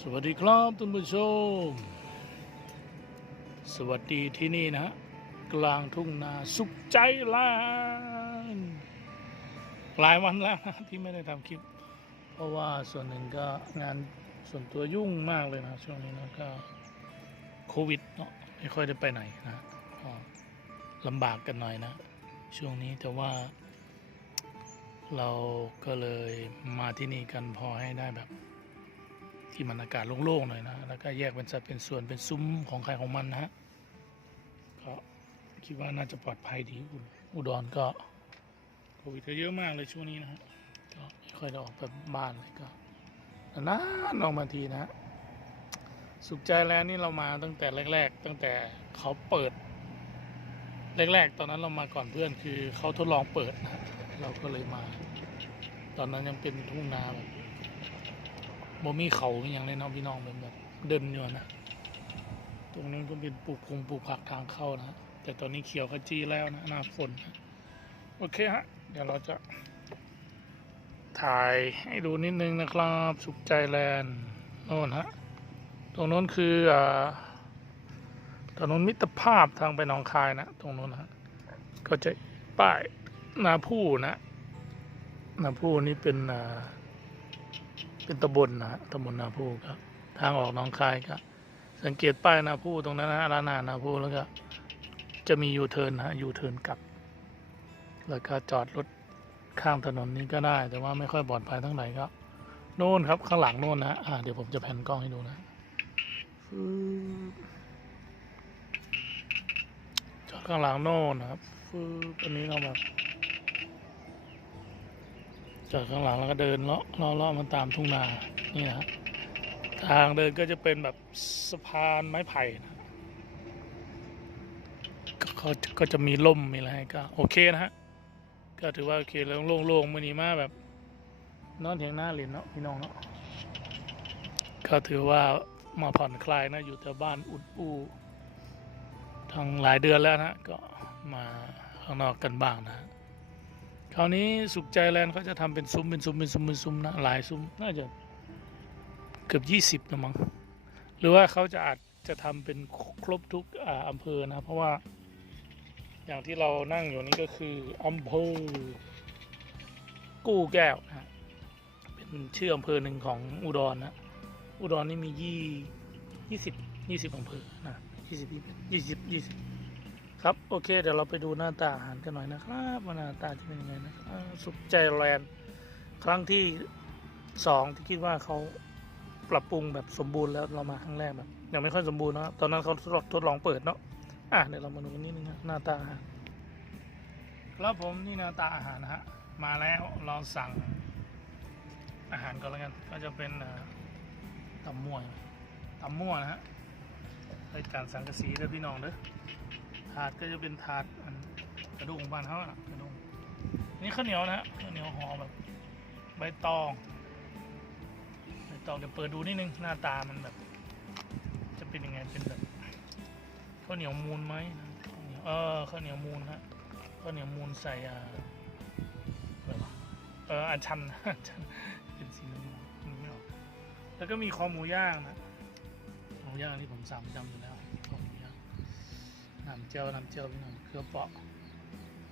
สวัสดีครับท่านผู้ชม สวัสดีที่นี่นะฮะกลางทุ่งนาสุขใจลานหลายวันแล้วนะที่ไม่ได้ทำคลิป เพราะว่าส่วนหนึ่งก็งานส่วนตัวยุ่งมากเลยนะช่วงนี้นะก็โควิดเนาะไม่ค่อยได้ไปไหนนะลำบากกันหน่อยนะ ช่วงนี้แต่ว่า เราก็เลยมาที่นี่กันพอให้ได้แบบ ที่มันอากาศโล่งๆหน่อยนะแล้วก็แยกเป็นสัดเป็นส่วนเป็นซุ้มของใครของมันนะฮะก็คิดว่าน่าจะปลอดภัยดีอุดรก็โควิดก็เยอะมากเลยช่วงนี้นะฮะก็ไม่ค่อยได้ออกไปบ้านเลยก็นานออกมาทีนะ สุขใจแล้วนี่เรามาตั้งแต่แรก ๆ ตั้งแต่เขาเปิด แรก ๆ ตอนนั้นเรามาก่อนเพื่อนคือเขาทดลองเปิดนะเราก็เลยมา ตอนนั้นยังเป็นทุ่งนาแบบ บ่มีเขาอย่างเลยเนาะพี่น้องเป็นแบบเดินอยู่นะ ตรงนั้นก็เป็นปลูกคงปลูกผักทางเข้านะ แต่ตอนนี้เขียวขจีแล้วนะหน้าฝนนะโอเคฮะ เดี๋ยวเราจะ ถ่ายให้ดูนิดนึงนะครับ สุขใจแลนด์โน่นฮะ ตรงโน้นคืออ่าถนนมิตรภาพทางไปหนองคายนะ ตรงโน้นนะฮะก็จะป้ายนาผู้นะนาผู้นี่เป็นอ่า เป็นตำบลนะฮะตำบลนาผู้ครับ ทางออกหนองคายก็สังเกตป้ายนาผู้ตรงนั้นนะร้านอาหารนาผู้แล้วก็จะมียูเทิร์นนะฮะยูเทิร์นกลับ แล้วก็จอดรถข้างถนนนี้ก็ได้ แต่ว่าไม่ค่อยปลอดภัยทั้งไหนก็โน่นครับข้างหลังโน่นนะอ่าเดี๋ยวผมจะแผ่นกล้องให้ดูนะจอดข้างหลังโน่นนะครับฟืบอันนี้เราแบบ จอดข้างหลังแล้วก็เดินเลาะเลาะเลาะมันตามทุ่งนานี่นะทางเดินก็จะเป็นแบบสะพานไม้ไผ่นะก็ก็จะมีล่มมีอะไรก็โอเคนะฮะก็ถือว่าโอเคแล้วโล่งๆมือนี้มาแบบ นอนเถียงหน้าเหรียนเนาะพี่น้องเนาะก็ถือว่ามาผ่อนคลายนะอยู่แต่บ้านอุดอู้ทางหลายเดือนแล้วนะก็มาข้างนอกกันบ้างนะ คราวนี้สุขใจแลนด์เขาจะทำเป็นซุ้มเป็นซุ้มเป็นซุ้มเป็นซุ้มนะหลายซุ้มน่าจะเกือบยี่สิบนะมั้งหรือว่าเขาจะอาจจะทำเป็นครบทุกอ่าอำเภอนะเพราะว่า อย่างที่เรานั่งอยู่นี่ก็คืออำเภอกู้แก้วนะฮะเป็นชื่ออำเภอหนึ่งของอุดรนะอุดรนี่มียี่ยี่สิบยี่สิบอำเภอนะยี่สิบยี่สิบยี่สิบ ครับโอเค เดี๋ยวเราไปดูหน้าตาอาหารกันหน่อยนะครับว่าหน้าตาจะเป็นยังไงนะครับสุขใจแลนด์ครั้งที่สองที่คิดว่าเขาปรับปรุงแบบสมบูรณ์แล้วเรามาครั้งแรกแบบยังไม่ค่อยสมบูรณ์นะครับตอนนั้นเขาทดลองทดลองเปิดเนาะอะเดี๋ยวเรามาดูกันนิดนึงนะหน้าตาอาหารครับผมนี่หน้าตาอาหารนะฮะมาแล้วเราสั่งอาหารก่อนแล้วกันก็จะเป็นตำมั่วตำมั่วนะฮะรายการสังกะสีเด้อพี่น้องเด้อ ถาดก็จะเป็นถาดอันกระดูกของบ้านเขาอะกระดูกนี่ข้าวเหนียวนะฮะข้าวเหนียวห่อแบบใบตองใบตองเดี๋ยวเปิดดูนิดนึงหน้าตามันแบบ จะเป็นยังไงเป็นแบบข้าวเหนียวมูนไหมข้าวเหนียวเออข้าวเหนียวมูนฮะข้าวเหนียวมูนใส่อ่าอะไรวะเอออันชันอันชันเป็นสีน้ำมันไม่ออกแล้วก็มีคอหมูย่างนะหมูย่างที่ผมสั่งจำอยู่ น้ำเจียวน้ำเจียวพี่น้องเครือเปาะ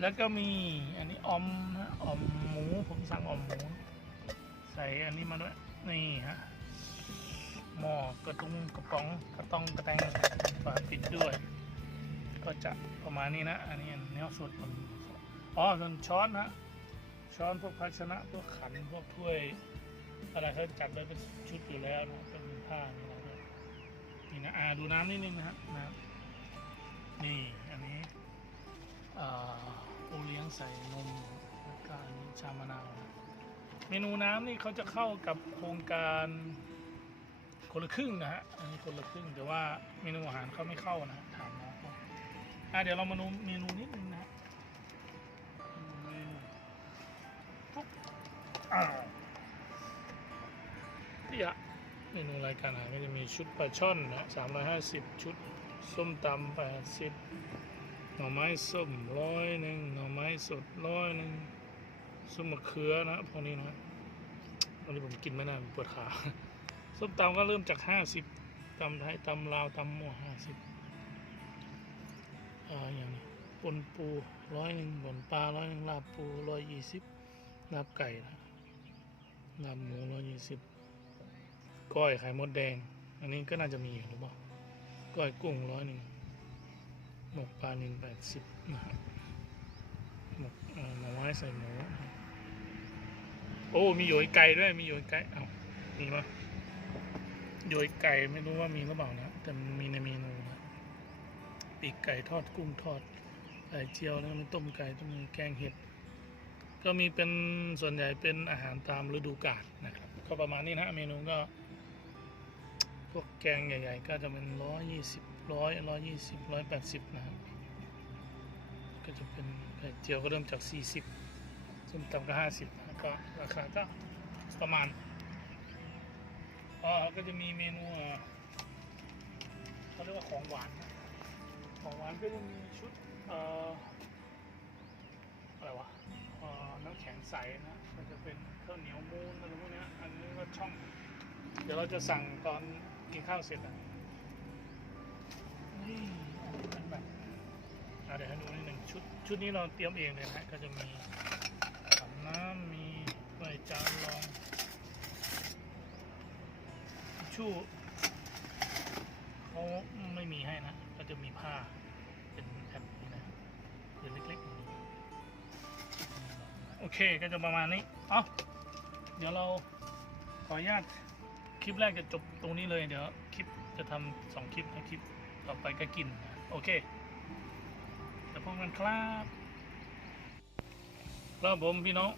แล้วก็มีอันนี้อมนะอมหมูผมสั่งอมหมู ใส่อันนี้มาด้วยนี่ฮะหม้อกระตุงกระป๋องกระต้องกระแตงฝาปิดด้วย ก็จะประมาณนี้นะ อันนี้เนื้อสดผมอ๋อส่วนช้อนนะช้อนพวกภาชนะพวกขันพวกถ้วย อะไรเขาจัดไว้เป็นชุดอยู่แล้วนะเป็นผ้านี่นะนี่นะอ่าดูน้ำนิดนึงนะฮะน้ำ นี่ อันนี้อ่าโอเลี้ยงใส่นมแล้วก็อันนี้ชามะนาวเมนูน้ำนี่เขาจะเข้ากับโครงการคนละครึ่งนะฮะ อันนี้คนละครึ่งแต่ว่าเมนูอาหารเขาไม่เข้านะถามน้องเขาอะเดี๋ยวเรามาดูเมนูนิดนึงนะเมนูปุ๊บอ่าที่อะเมนูรายการอาหารก็จะมีชุดปลาช่อนนะสามร้อยห้าสิบชุด ส้มตำแปดสิบหน่อไม้ส้มร้อยหนึ่งหน่อไม้สดร้อยหนึ่งส้มมะเขือนะพวกนี้นะตอนนี้ผมกินไม่ได้ผมปวดขาส้มตำก็เริ่มจากห้าสิบตำไทยตำลาวตำมั่วห้าสิบอ่าอย่างนี้ปนปูร้อยหนึ่งบนปลาร้อยหนึ่งลาบปูร้อยยี่สิบลาบไก่นะลาบหมูร้อยยี่สิบก้อยไข่มดแดง อันนี้ก็น่าจะมีอยู่หรือเปล่า ก้อยกุ้งร้อยหนึ่งหมกปลาหนึ่งแปดสิบนะครับหมกหน่อไม้ใส่หมูโอ้ มีโยยไก่ด้วย มีโยยไก่ เอ้ามีปะโยยไก่ไม่รู้ว่ามีหรือเปล่านะ แต่มีในเมนูนะปีกไก่ทอดกุ้งทอดไข่เจียวแล้วมีต้มไก่ต้มแกงเห็ด ก็มีเป็นส่วนใหญ่เป็นอาหารตามฤดูกาลนะครับ ก็ประมาณนี้นะเมนูก็ พวกแกงใหญ่ ๆ ก็จะเป็นร้อยยี่สิบร้อยร้อยยี่สิบร้อยแปดสิบนะครับ ก็จะเป็นไข่เจียวก็เริ่มจากสี่สิบส้มตำก็ห้าสิบก็ราคาก็ประมาณอ๋อก็จะมีเมนูเขาเรียกว่าของหวาน ของหวานก็จะมีชุดเอ่ออะไรวะเอ่อน้ำแข็งใสนะก็จะเป็นข้าวเหนียวมูนอะไรพวกนี้อันนี้ก็ช่อง เดี๋ยวเราจะสั่งตอน กินข้าวเสร็จอะนี่เป็นแบบอะเดี๋ยวให้ดูนิดหนึ่งชุดชุดนี้เราเตรียมเองเลยนะก็จะมีถังน้ำมีถ้วยจานรองชู่เขาไม่มีให้นะ ก็จะมีผ้าเป็นแผ่นนี้นะเป็นเล็กๆอย่างนี้โอเคก็จะประมาณนี้ เอ๋อเดี๋ยวเราขออนุญาต คลิปแรกจะจบตรงนี้เลยเดี๋ยวคลิปจะทำสองคลิปให้คลิปต่อไปก็กิน โอเคเดี๋ยวพบกันครับแล้วผมพี่น้อง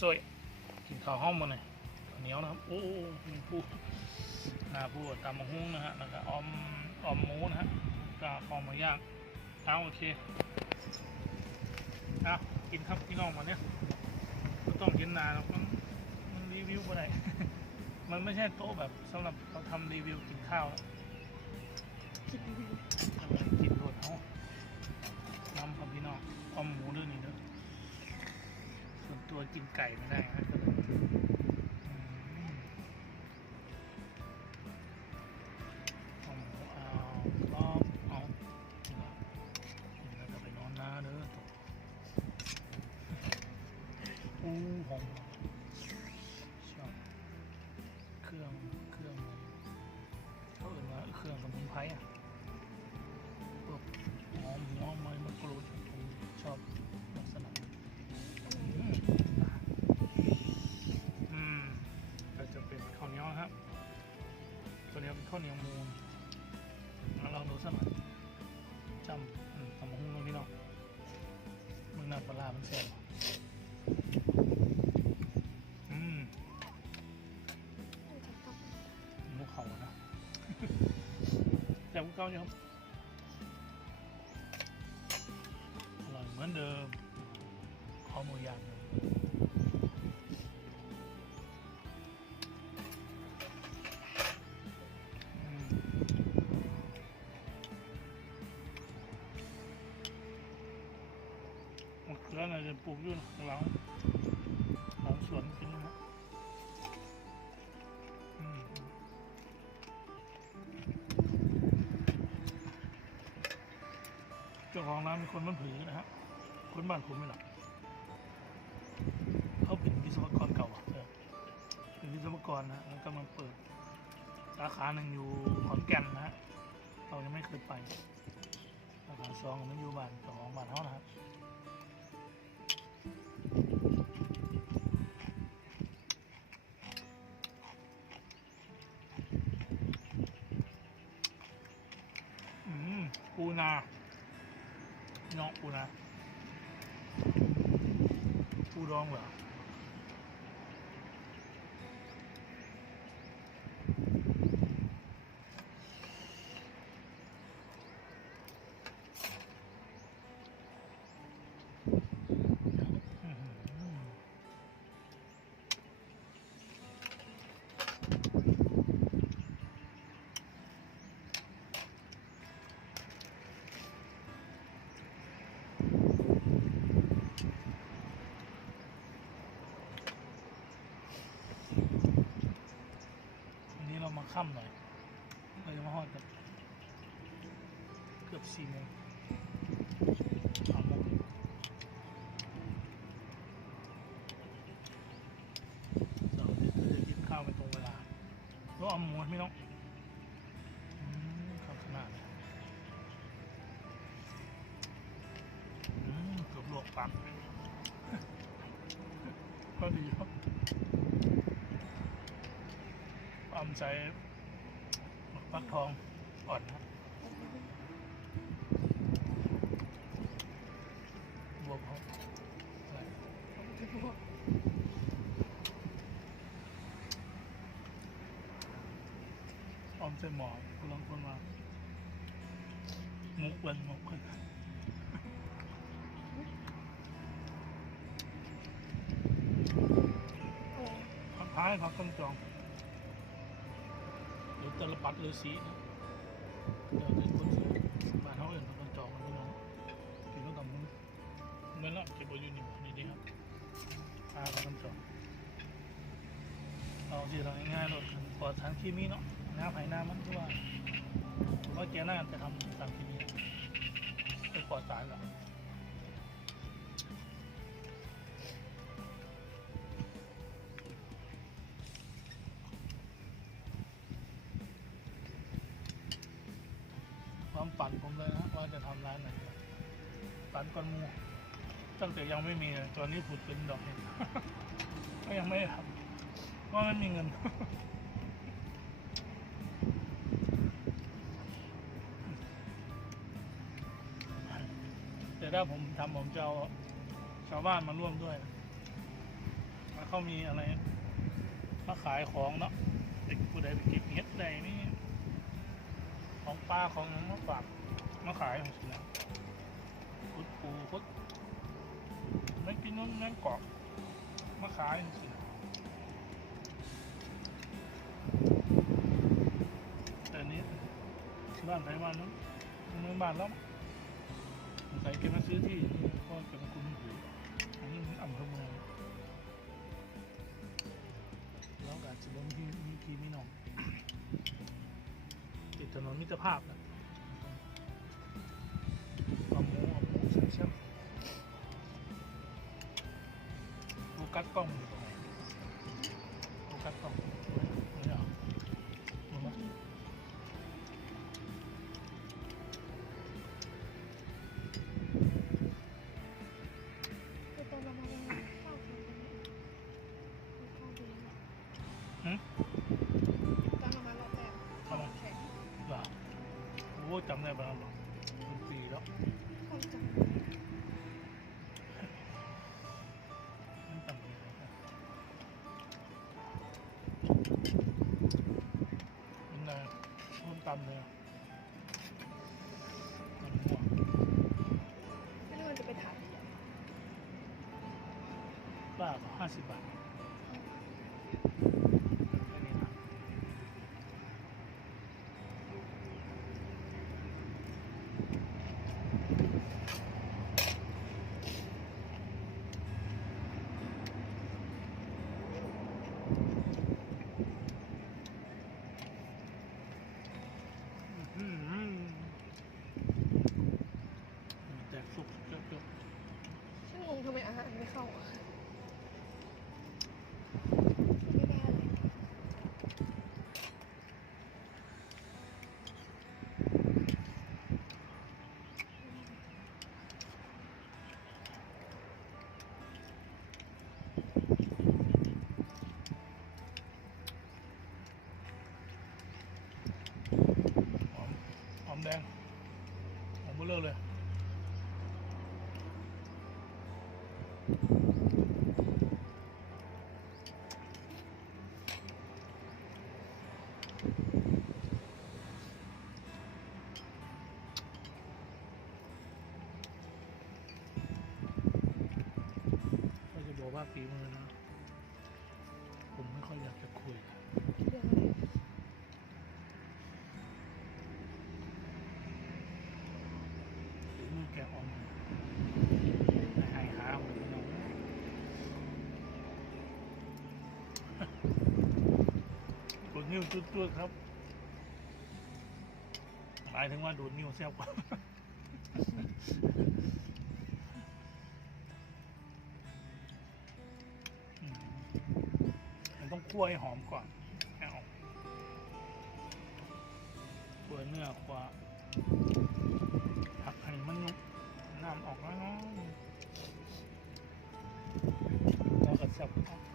ซอยๆกินข้าวห้องมาหน่อยข้าวเหนียวนะครับ โอ้โหมีผู้นาพูดตามมะฮุ้งนะฮะแล้วก็ออมออมหมูนะฮะก็คอมาย่างเอาโอเคเอากินครับพี่น้องวันเนี้ยก็ต้องกินนานหรอกมันมันรีวิวไปไหน มันไม่ใช่โต๊ะแบบสำหรับเราทำรีวิวกินข้าวกินกินรวดเอาน้ำครับพี่น้องความหมูด้วยนี่เด้อส่วนตัวกินไก่ไม่ได้ มาลองดูสักหน่อยจำอืมทำมาหุ้งตรงนี้เนาะมึงน้ำปลาร้ามันแซ่บอืมหมูเขานะแต่พวกเขาเนี่ยครับ มะเขือน่าจะปลูกยู่หลังหลังสวนกินนะเจ้าของร้านเป็นคนบ้านผือนะฮะ คนบ้านผมไม่หรอกเขาเป็นวิศวกรเก่าเออเป็นวิศวกรนะแล้วก็มาเปิดสาขาหนึ่งอยู่ขอนแก่นนะฮะ เรายังไม่เคยไปสาขาสองมันอยู่บ้านเจ้าของบ้านเขานะครับ นาพี่น้องปูนาปูดองเหรอ ค่ำหน่อยเราจะมาฮอดกันเกือบสี่โมงสามโมงเราจะกินข้าวไปตรงเวลาแล้วเอาหมูไม่ต้องครับขนาดเกือบลวกปากพอดีครับออม ใส่ฟักทองอ่อนครับบวกครับอะไรออมใส่หมอคนลองคนมามุกเวันมุกเวันพักท้ายพักต้นจองหรือ ตลปัดหรือสีนะเดี๋ยวจะคนซื้อมาเท่าอื่นคนจองกันพี่น้องกินต้องทำมึงเมื่ละเก็บไว้อยู่นี่นี่ดีครับพาคนจองเอาที่เราง่ายๆเลยปลอดสารเคมีเนาะน้ำไหน้ำมันคือว่าผมว่าแกน่าจะทำสารเคมีไปปลอดสารแล้ว ความฝันผมเลยนะว่าจะทำร้านไหนฝันก่อนมูตั้งแต่ยังไม่มีตอนนี้ผุดเป็นดอกเห็ดก็ยังไม่ทำว่ามันมีเงินแต่ถ้าผมทำผมจะเอาชาวบ้านมาร่วมด้วยมาเขามีอะไรมาขายของเนาะเด็กผู้ใดไปเก็บเห็ดใดนี่ ของปลาของมาฝากมาขายของสินะคุดปูคุดแมงกินนู้นแมงกอกมาขายของสินะแต่นี้บ้านไหนบ้านนั้นเมืองบ้านแล้วสงสัยแกมาซื้อที่นี่เพราะแกเป็นคนผิวอันนี้มันอำเภอเมืองแล้วก็จะลงที่มีพี่มีน้อง ติดถนนมิตรภาพนะเอาหมูเอาหมูใส่เชือกโฟกัสกล้องอยู่ำเลยอะตำมั่วไม่รู้มันจะไปถ่ายบ้าห้าสิบบาท ハハハハ! นิ้วจุดๆครับ หมายถึงว่าดูดนิ้วแซ่บกว่าอืมมันต้องคั่วให้หอมก่อนให้ออกคั่วเนื้อคั่วผักให้มันนุกน้ำออกแล้วนาะแล้วก็สับครับ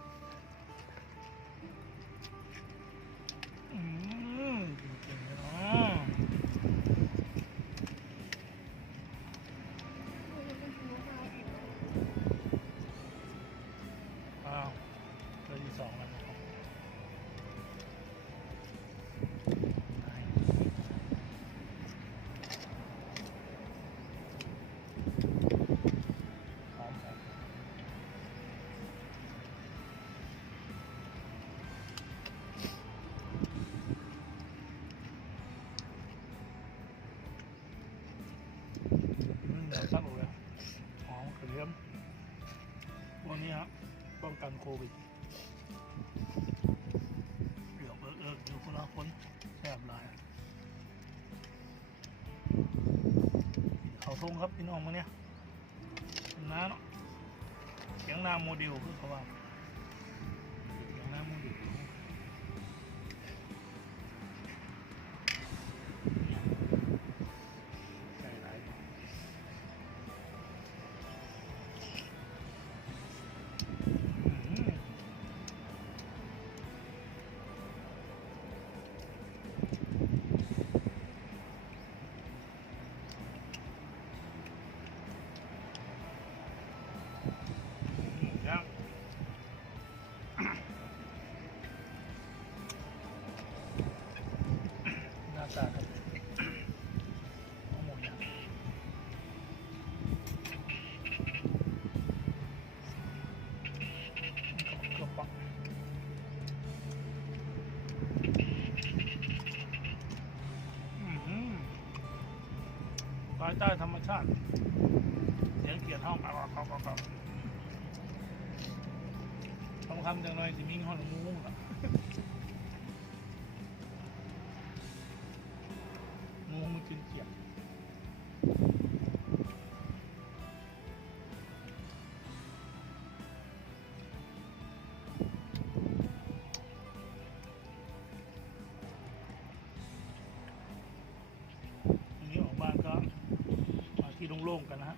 อืมเดี๋ยวสักเลยหอมกระเทียมวันี้ครับป้องกันโควิดเดี๋ยวเอิกเอิกอยู่คนละคนแซ่บหลายเขาทงครับพี่น้องมาเนี่ยน้าเนาะเสียงนาโมเดลคือเขาว่าายใต้ธรรมชาติ เสียงเขียนห้องเอาเอาเอาเอาทองคำจังเลยสิมิ่งห้องมุ้งูล่ะ tulong ka